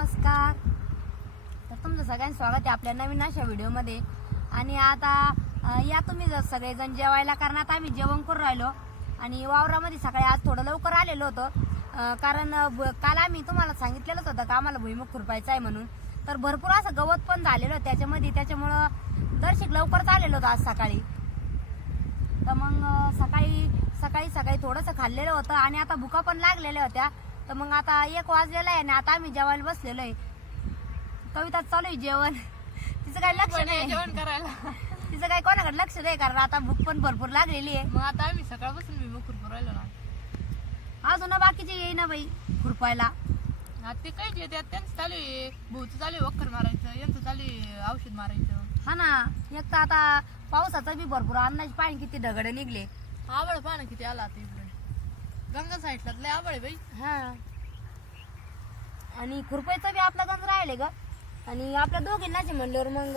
नमस्कार. तर तुमचं सगळ्यांचं स्वागत आहे आपल्या नवीन अशा व्हिडिओमध्ये. आणि आता या तुम्ही जर सगळेजण जेवायला कारण आता आम्ही जेवण करून राहिलो. आणि वावरामध्ये सकाळी आज थोडं लवकर आलेलो होतो. कारण ब- काल आम्ही तुम्हाला सांगितलेलंच होतं का आम्हाला भुईमुग खुरपायचा आहे म्हणून. तर भरपूर असं गवत पण झालेलं होतं. त्याच्यामध्ये त्याच्यामुळं दर्शिक लवकरच आलेलो होतं आज सकाळी. तर मग सकाळी सकाळी सकाळी थोडंसं खाल्लेलं होतं. आणि आता भुका पण लागलेल्या होत्या. तर मग आता एक वाजलेला आहे आणि आता आम्ही जेवायला बसलेलो आहे. कविता चालू आहे जेवण. तिचं काही लक्ष नाही. जेवण करायला. तिचं काही कोणाकडे लक्ष नाही कारण आता भूक पण भरपूर लागलेली आहे. मग आता आम्ही सकाळपासून मी मग राहिलो ना. अजून बाकीचे येईना बाई खुरपायला. ते काय जे त्यांचं चालू आहे. भाऊचं चालू आहे वक्कर मारायचं. यांचं चालू आहे औषध मारायचं. हा ना एक तर आता पावसाचा बी भरपूर अन्नाचे पाणी किती ढगडे निघले. आवड ना किती आला इकडे. गंगा साईडला लय आवड आहे बाई. हा. आणि खुरपायचं बी आपला गंज राहिले ग. आणि आपल्या दोघींनाच म्हणल्यावर मग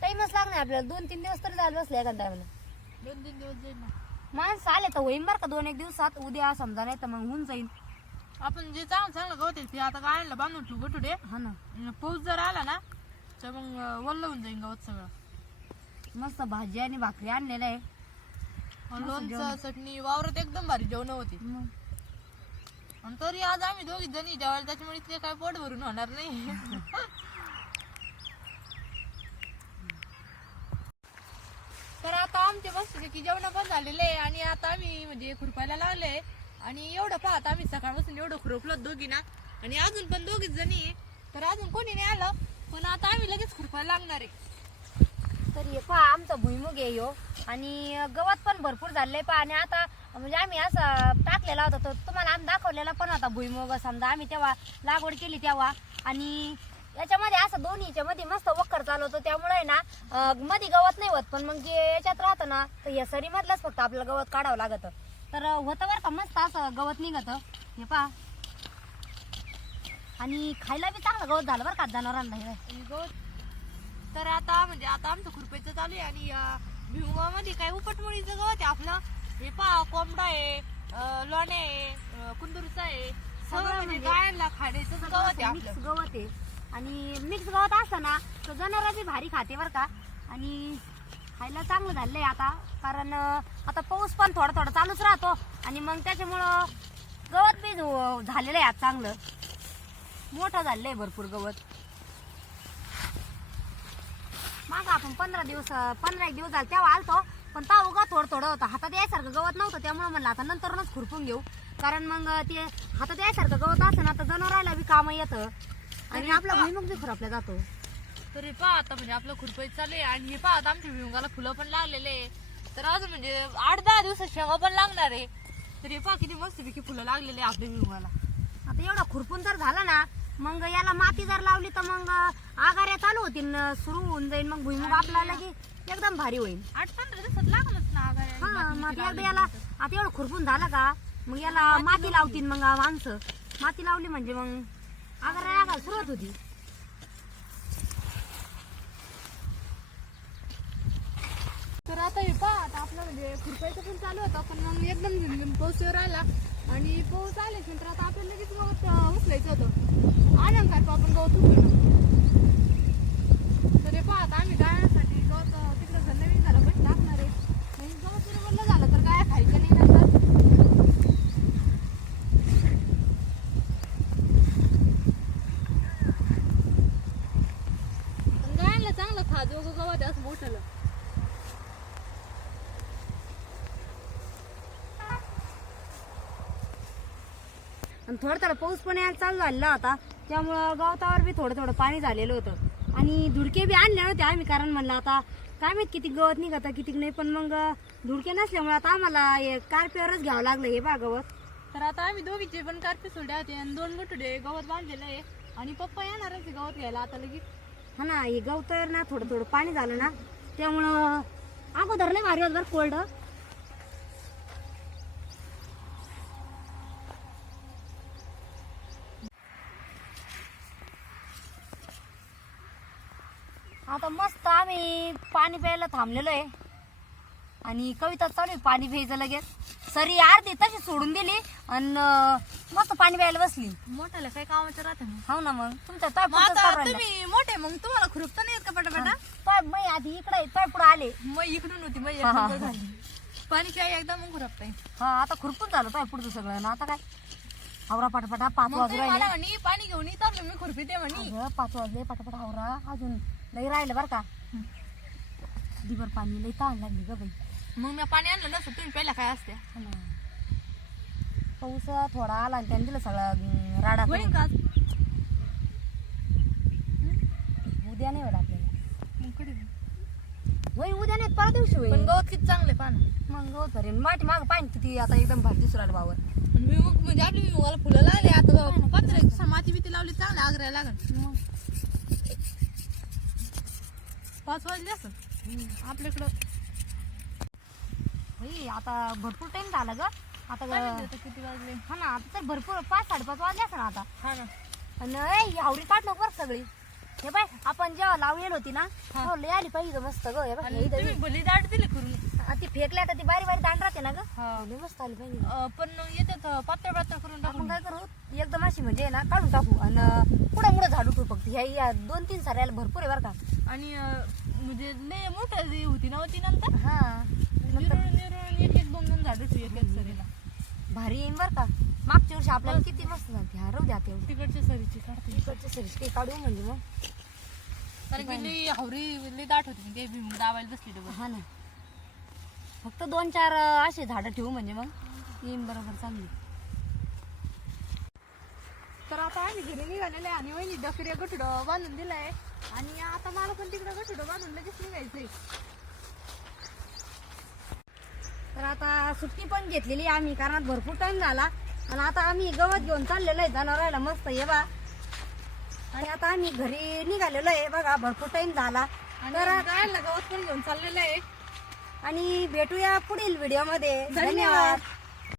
टाइमच लागणार आपल्याला. दोन तीन दिवस तरी जायला बसले एखाद्या टायमाला. दोन तीन दिवस जाईल ना. माणसं आले तर होईन बरं का दोन एक दिवसात. उद्या समजा नाही तर मग होऊन जाईल. आपण जे चांगलं चांगलं गवत आहे ते आता गाड्यांना बांधून ठेवू गटुडे हा ना. पाऊस जर आला ना तर मग वल्ल होऊन जाईल गवत सगळं. मस्त भाजी आणि भाकरी आणलेलं आहे. आणि लोणचं चटणी वावरात एकदम भारी जेवण होती. मग? आणि तरी आज आम्ही दोघी जणी जेवायला त्याच्यामुळे ते काय पोट भरून होणार नाही. तर आता आमचे मस्तपैकी जेवण पण झालेले आहे आणि आता आम्ही म्हणजे खुरपायला लागले आणि एवढं पाहत आम्ही सकाळपासून एवढं खुरपलो दोघी ना आणि अजून पण दोघीच जणी आहे. तर अजून कोणी नाही आलं पण आता आम्ही लगेच खुरपायला लागणार आहे. तर हे पहा आमचा भुईमुग आहे हो आणि गवत पण भरपूर झालंय पहा. आणि आता म्हणजे आम्ही असं टाकलेला होता तो तुम्हाला आम्ही दाखवलेला पण होता भुईमुग समजा. आम्ही तेव्हा लागवड केली तेव्हा. आणि याच्यामध्ये असं दोन्ही याच्यामध्ये मस्त वक्कर चालवतो त्यामुळे आहे ना मध्ये गवत नाही होत पण मग जे याच्यात राहतं ना तर या सरीमधलंच फक्त आपलं गवत काढावं लागतं. तर होतं बरं का मस्त असं गवत निघत. हे पहा. आणि खायला बी चांगलं गवत झालं बरं का जनावरांना गवत तर आता म्हणजे आता आमचं खुरपायचं चालू आहे आणि या भिवगामध्ये काय उपटमुळीचं गवत आहे आपलं. हे पहा कोंबडा आहे लोणे आहे कुंदूरचा आहे. सगळं म्हणजे म्हणजे गायांना खाण्याचं गवत आहे मिक्स आपलं. गवत आहे. आणि मिक्स गवत असतं ना तर जनावर बी भारी खाते बरं का. आणि खायला चांगलं झालंय आता कारण अं, आता पाऊस पण थोडा थोडा चालूच राहतो. आणि मग त्याच्यामुळं गवत बी झो- झालेलं आहे आज चांगलं. मोठं झालंय भरपूर गवत. माग आपण पंधरा दिवस पंधरा एक दिवस झाले तेव्हा आलतो. पण तेव्हा उगा थोडं थोडं होतं. हातात यायसारखं गवत नव्हतं त्यामुळे म्हणलं आता नंतरच खुरपून घेऊ. कारण मग ते हातात यायसारखं गवत असतं ना तर जनावराला बी कामं येतं. आणि आपला भुईमुग बी खुरपला जातो. तर हे पहा आता म्हणजे आपलं खुरपायचं चालू आहे. आणि हे पहा आता आमच्या भिवगाला फुलं पण लागलेले तर अजून म्हणजे आठ दहा दिवसात शेंगा पण लागणार आहे. तर पहा किती मस्तपैकी फुलं लागलेले आहे आपल्या भिवगाला आता एवढा खुरपून जर झाला ना मग याला माती जर लावली तर मग आगाऱ्या चालू होतील सुरू होऊन जाईल मग भुईमुग आपल्याला की एकदम भारी होईल. आठ पंधरा दिवसात लागलच ना आगाऱ्या. आणि हा माती मग बिती एकदा लावली याला. आता एवढं खुरपून झालं का? मग याला माती लावतील मग माणसं. माती लावली म्हणजे मग आगाऱ्या लागायला सुरुवात होती. तर आता हे पहा आता आपलं म्हणजे खुरपायचं पण चालू होतं पण मग एकदम पाऊस येऊ राहिला. आणि पाऊस आल्याच्यानंतर आता आपल्याला लगेच गवत उचलायचं होतं. आलं काय आपण गवत उचलू तर हे पाहत आम्ही गाळण्यासाठी गवत तिकडं घर नवीन झालं पण टाकणार आहे. आणि गवत जर वल्लं झालं तर काय खायचं नाही नंतर पण गायांना चांगलं खाजो गवत असं मोठलं थोडं थोडं पाऊस पण यायला चालू झालेला होता. त्यामुळं गवतावर बी थोडं थोडं पाणी झालेलं होतं. आणि धुडके बी आणले नव्हते आम्ही कारण म्हणलं आता काय माहीत किती गवत निघत किती नाही. पण मग धुडके नसल्यामुळे आता आम्हाला कारपेवरच घ्यावं लागलं हे बा गवत तर आता आम्ही दोघीचे पण कारपे सोडले होते आणि दोन गुटुडे गवत बांधलेलं आहे. आणि पप्पा येणारच गवत घ्यायला आता लगेच. हा ना हे गवतावर ना थोडं थोडं पाणी झालं ना. त्यामुळं अगोदर लय भारी होत बरं कोल्ड आता मस्त आम्ही पाणी प्यायला थांबलेलो आहे. आणि कविता चालू आहे पाणी प्यायचं लगेच. सरी अर्धी तशी सोडून दिली आणि मस्त पाणी प्यायला बसली. मोठ्याला काय कामाचं राहतं मग हो ना मग. तुमच्या तोय मग पुढचं आता. तुम्ही मोठे मग तुम्हाला खुरपता नाही येत का पटापटा? तोय मै आधी इकडे तोय पुढे आले. मग इकडून होती मग हा, हा, एकदा हा. झाली. पाणी काय एकदा मग खुरपताय. हा आता खुरपून झालं तोय पुढचं सगळं. ना आता काय? आवरा पटापटा पाच मग वाजू तुम्ही मला राहिले म्हणी पाणी घेऊन येतात मी खुरपीते म्हणी. अगं, पाच वाजले पटापट आवरा. अजून लई राहिलं बरं का. दिवर पाणी लई ताण लागली ग बाई. मग मी पाणी आणलं नसतं तुम्ही पहिला काय असते? हो. ना. पाऊस थोडा आला आणि त्याने दिलं सगळं अं, राडा होईल करून. का उद्या नाही वेळ आपल्याला. मग कधी? होय उद्या नाही परत दिवशी पण होईल गवत किती चांगले पाना मग गवत भरेन माठी माग पाणी किती आता एकदम भारी दिसू राहिलं बावर मी मग म्हणजे आपली मला फुलं लावले आता दिवसा माती बिती लावली चांगले आग्र्याला लागल. मग. पाच वाजले असत आपल्याकडं. होई आता भरपूर टाइम झाला ग. आता ग- किती वाजले? हा ना आता तर भरपूर पाच साडेपाच वाजले असं ना आता. हा ना. आणि ए, ही आवडी काढ नको बरं सगळी. हे बाय आपण जेव्हा लावलेली होती ना हा. तेव्हा लय आली पाहिजे मस्त ग हे बघ, आणि हे इथं- तुम्ही भली दाट दिली करून आ, ती फेकल्या तर ती बारी बारी दांड राहते ना ग. हा. लय मस्त आली पाहिजे अं, पण येतात पातळ पातळ करून आपण टाकून. काय करू? एकदम अशी म्हणजे ना काढून टाकू आणि पुढे पुढे झाडू ठेवू फक्त. ह्या या दोन तीन साऱ्याला भरपूर आहे बरं का. आणि अं, म्हणजे लय मोठं जी होती ना होती नंतर? हा नंतर. निरळून एक एक दोन दोन झाड ठेवू एक एक सरीला. भारी येईन बरं का. मागच्या वर्षी आपल्याला किती मस्त झाली हा राहू द्या आता एवढी तिकडच्या सरीची काढते. इकडचे सरीस काही काढू म्हणजे मग. कारण की लई हावरी लई दाट होती ते भीम दाबायला बसली डबल हा ना. फक्त दोन चार अं, असे झाडं ठेवू म्हणजे मग. येईन बरोबर चांगली. तर आता आम्ही घरी निघालेले आहे आणि वहिनी डफऱ्या गठुडं बांधून दिलाय. आणि आता मला पण तिकडं गठुडं बांधून लगेच निघायचंय. तर आता सुट्टी पण घेतलेली आम्ही कारण भरपूर टाइम झाला. आणि आता आम्ही गवत घेऊन चाललेलो आहे जनावरायला मस्त ये बा. आणि आता आम्ही घरी निघालेलो आहे बघा भरपूर टाइम झाला. आणि तर गवत पण घेऊन चाललेलं आहे. आणि भेटूया पुढील व्हिडिओमध्ये. धन्यवाद. धन्यवाद.